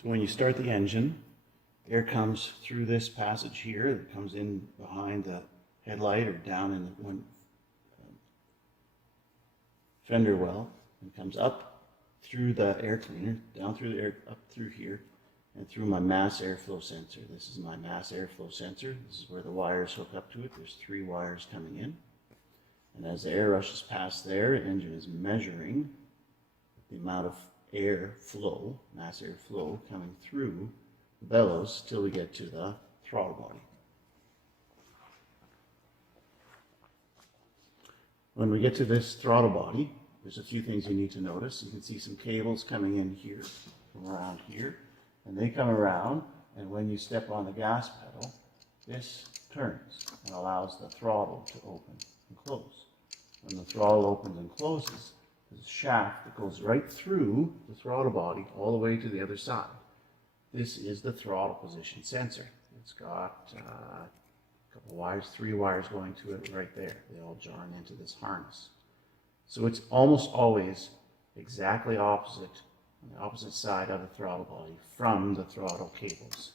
So when you start the engine, air comes through this passage here. It comes in behind the headlight or down in the fender well and comes up through the air cleaner, down through the air, up through here, and through my mass airflow sensor. This is my mass airflow sensor. This is where the wires hook up to it. There's 3 wires coming in. And as the air rushes past there, the engine is measuring the amount of air flow, mass air flow, coming through the bellows till we get to the throttle body. When we get to this throttle body, there's a few things you need to notice. You can see some cables coming in here from around here, and they come around, and when you step on the gas pedal, this turns and allows the throttle to open and close. When the throttle opens and closes, there's a shaft that goes right through the throttle body all the way to the other side. This is the throttle position sensor. It's got a couple wires, 3 wires going to it right there. They all join into this harness. So it's almost always exactly opposite, on the opposite side of the throttle body from the throttle cables.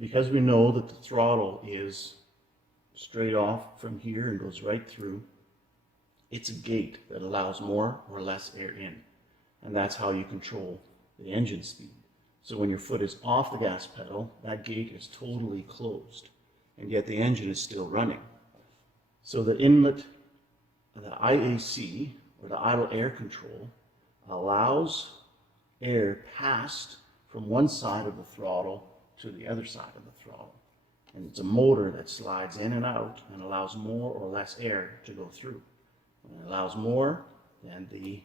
Because we know that the throttle is straight off from here and goes right through, it's a gate that allows more or less air in. And that's how you control the engine speed. So when your foot is off the gas pedal, that gate is totally closed, and yet the engine is still running. So the inlet, the IAC, or the idle air control, allows air passed from one side of the throttle to the other side of the throttle. And it's a motor that slides in and out and allows more or less air to go through. When it allows more, then the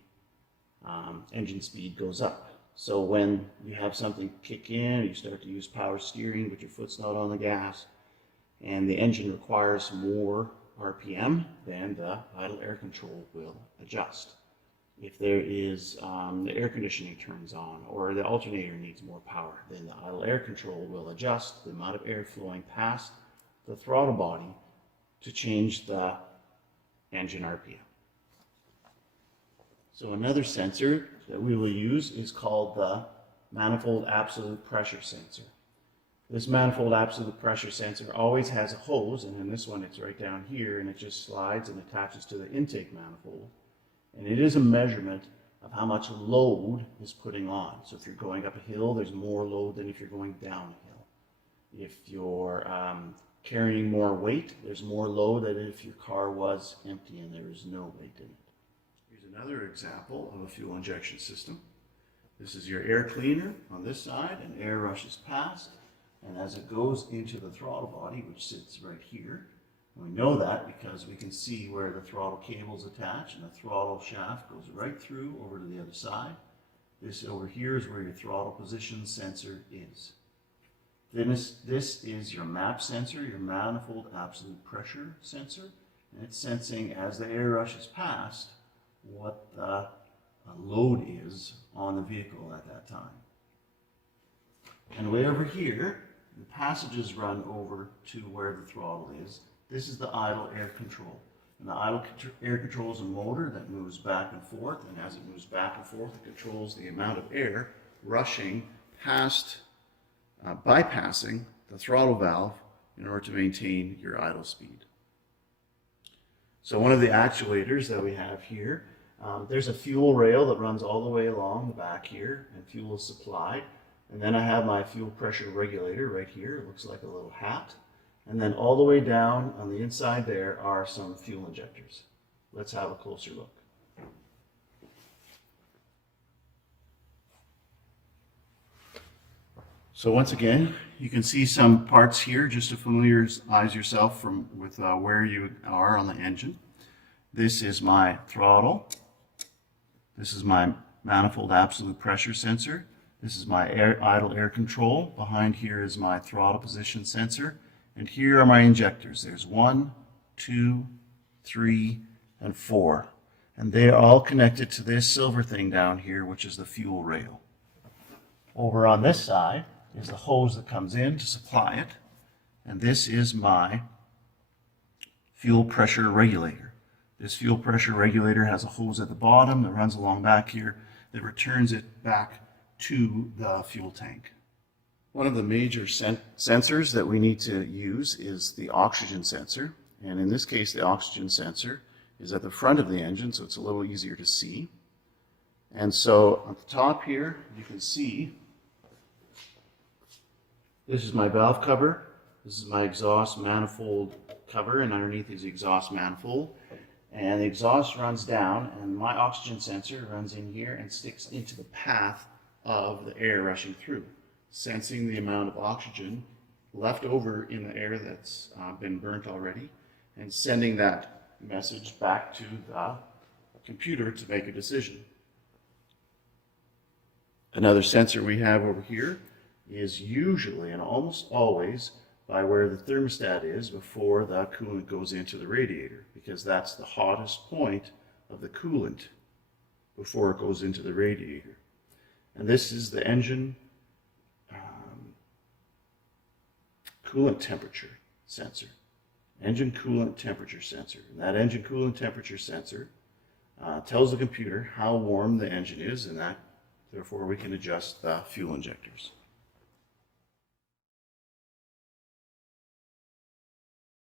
engine speed goes up. So when you have something kick in, or you start to use power steering, but your foot's not on the gas, and the engine requires more RPM, then the idle air control will adjust. If there is the air conditioning turns on, or the alternator needs more power, then the idle air control will adjust the amount of air flowing past the throttle body to change the engine RPM. So another sensor that we will use is called the manifold absolute pressure sensor. This manifold absolute pressure sensor always has a hose, and in this one it's right down here, and it just slides and attaches to the intake manifold. And it is a measurement of how much load is putting on. So if you're going up a hill, there's more load than if you're going down a hill. If you're carrying more weight, there's more load than if your car was empty and there is no weight in it. Here's another example of a fuel injection system. This is your air cleaner on this side, and air rushes past, and as it goes into the throttle body, which sits right here, and we know that because we can see where the throttle cables attach, and the throttle shaft goes right through over to the other side. This over here is where your throttle position sensor is. This is your MAP sensor, your manifold absolute pressure sensor, and it's sensing as the air rushes past what the load is on the vehicle at that time. And way over here, the passages run over to where the throttle is. This is the idle air control. And the idle air control is a motor that moves back and forth, and as it moves back and forth, it controls the amount of air rushing past, bypassing the throttle valve in order to maintain your idle speed. So one of the actuators that we have here, there's a fuel rail that runs all the way along the back here, and fuel is supplied. And then I have my fuel pressure regulator right here. It looks like a little hat. And then all the way down on the inside there are some fuel injectors. Let's have a closer look. So once again, you can see some parts here just to familiarize yourself with where you are on the engine. This is my throttle. This is my manifold absolute pressure sensor. This is my idle air control. Behind here is my throttle position sensor. And here are my injectors. There's 1, 2, 3, and 4. And they are all connected to this silver thing down here, which is the fuel rail. Over on this side is the hose that comes in to supply it. And this is my fuel pressure regulator. This fuel pressure regulator has a hose at the bottom that runs along back here that returns it back to the fuel tank. One of the major sensors that we need to use is the oxygen sensor. And in this case, the oxygen sensor is at the front of the engine, so it's a little easier to see. And so at the top here, you can see this is my valve cover. This is my exhaust manifold cover, and underneath is the exhaust manifold. And the exhaust runs down, and my oxygen sensor runs in here and sticks into the path of the air rushing through, sensing the amount of oxygen left over in the air that's been burnt already, and sending that message back to the computer to make a decision. Another sensor we have over here is usually and almost always by where the thermostat is before the coolant goes into the radiator, because that's the hottest point of the coolant before it goes into the radiator. And this is the engine coolant temperature sensor. Engine coolant temperature sensor. And that engine coolant temperature sensor tells the computer how warm the engine is, and that therefore we can adjust the fuel injectors.